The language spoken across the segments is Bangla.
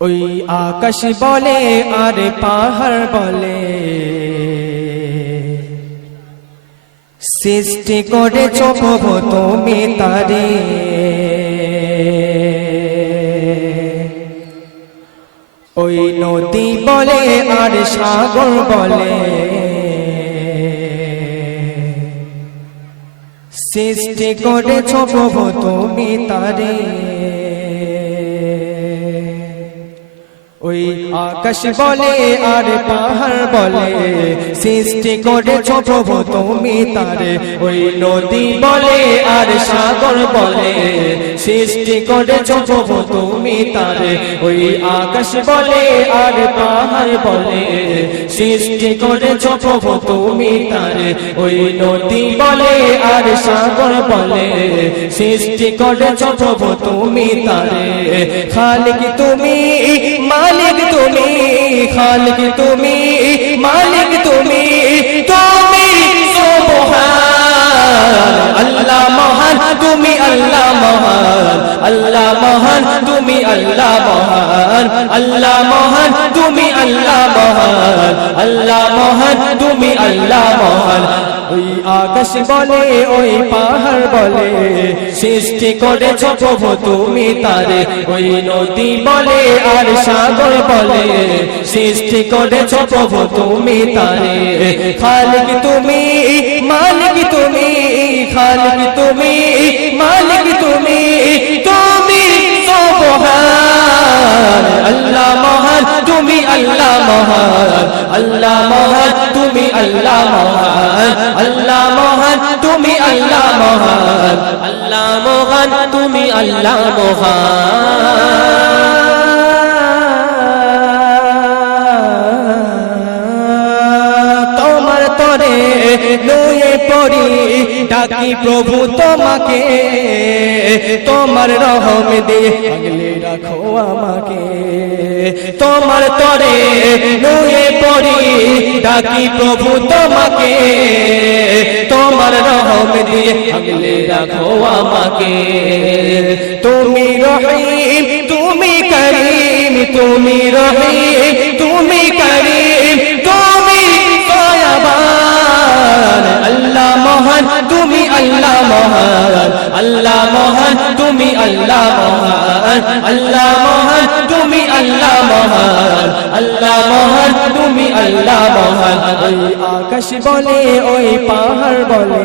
ওই আকাশ বলে আর পাহাড় বলে সৃষ্টি করেছ প্রভু তুমি তারে। ওই নদী বলে আর সাগর বলে সৃষ্টি করেছ প্রভু তুমি তারে। ওই আকাশ বলে আর পাহাড় বলে সৃষ্টি করেছ প্রভু তুমি তারে। ওই নদী বলে আর সাগর বলে সৃষ্টি করেছ প্রভু তুমি তারে। ওই আকাশ বলে আর পাহাড় বলে সৃষ্টি করেছ প্রভু তুমি তারে। ওই নদী বলে আর সাগর বলে সৃষ্টি করেছ প্রভু তুমি তারে। খালিক তুমি মালিক তুমি, খালিক তুমি মালিক তুমি, তুমি সুবহান আল্লাহ মহান তুমি আল্লাহ মহান, আল্লাহ মহান তুমি আল্লাহ মহান, আল্লাহ মহান তুমি আল্লাহ মহান, আল্লাহ মহান তুমি আল্লাহ মহান। ওই আকাশ বলে ওই পাহাড় বলে সৃষ্টি করেছ প্রভু তুমি তারে। ওই নদী বলে আর সাগর বলে সৃষ্টি করেছ প্রভু তুমি তারে। খালিক তুমি মালিক তুমি, খালিক তুমি মালিক তুমি, তুমি সুবহান আল্লাহ মহান তুমি আল্লাহ মহান, আল্লাহ মহান তুমি আল্লাহ মহান, আল্লাহ মহান তুমি আল্লাহ মহান, আল্লাহ মহান তুমি আল্লাহ মহান। তোমার তরে নুয়ে পড়ি ডাকি প্রভু তোমাকে, তোমার রহম দিয়ে আগলে রাখো আমাকে। তোমার তরে নুয়ে পড়ি ডাকি প্রভু তোমাকে, তোমার রহম দিয়ে আগলে রাখো আমাকে। তুমি রহিম তুমি করিম, তুমি রহিম তুমি করিম, তুমি দয়াবান আল্লাহ মহান তুমি আল্লাহ মহান, আল্লাহ মহান তুমি আল্লাহ মহান, আল্লাহ মহান তুমি আল্লাহ মহান, আল্লাহ মহান তুমি আল্লাহ মহান। ওই আকাশ বলে ওই পাহাড় বলে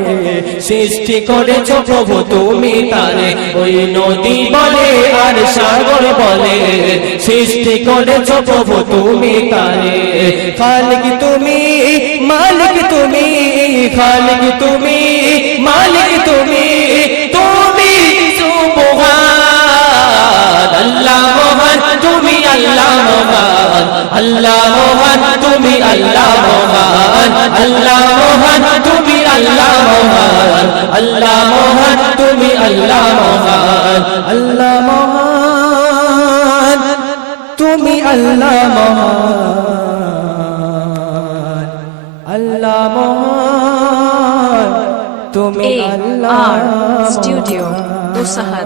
সৃষ্টি করেছ প্রভু তুমি তারে। ওই নদী বলে আর সাগর বলে সৃষ্টি করেছ প্রভু তুমি তারে। খালিক তুমি মালিক তুমি, খালিক তুমি মালিক তুমি, তুমি সুবহান আল্লাহ মহান তুমি আল্লাহ মহান, আল্লাহ মহান তুমি আল্লাহ মহান, আল্লাহ মহান তুমি আল্লাহ মহান, আল্লাহ মহান তুমি আল্লাহ মহান, আল্লাহ মহান তুমি আল্লাহ মহান, আল্লাহ মহান তুমি আল্লাহ AR Studio, Usaha